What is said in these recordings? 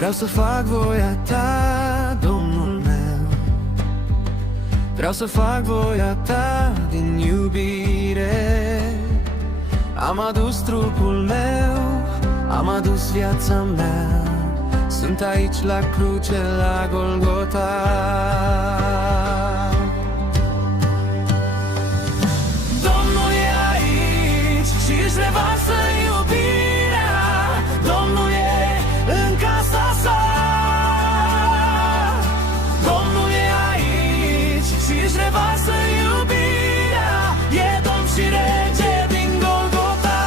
Vreau să fac voia ta, Domnul meu. Vreau să fac voia ta din iubire. Am adus trupul meu, am adus viața mea. Sunt aici la cruce, la Golgota. Domnul e aici și își revarsă iubirea. Domnul e în casa sa. Domnul e aici și își revarsă iubirea. E Domn și Rege din Golgota.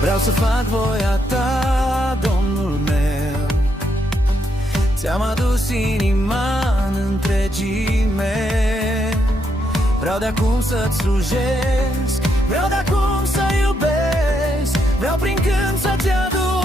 Vreau să fac voia ta, Domnul meu. Ți-am adus inima în întregime. Vreau de-acum să-ți slujesc, vreau de-acum să iubesc. Vreau prin cânt să-ți aduc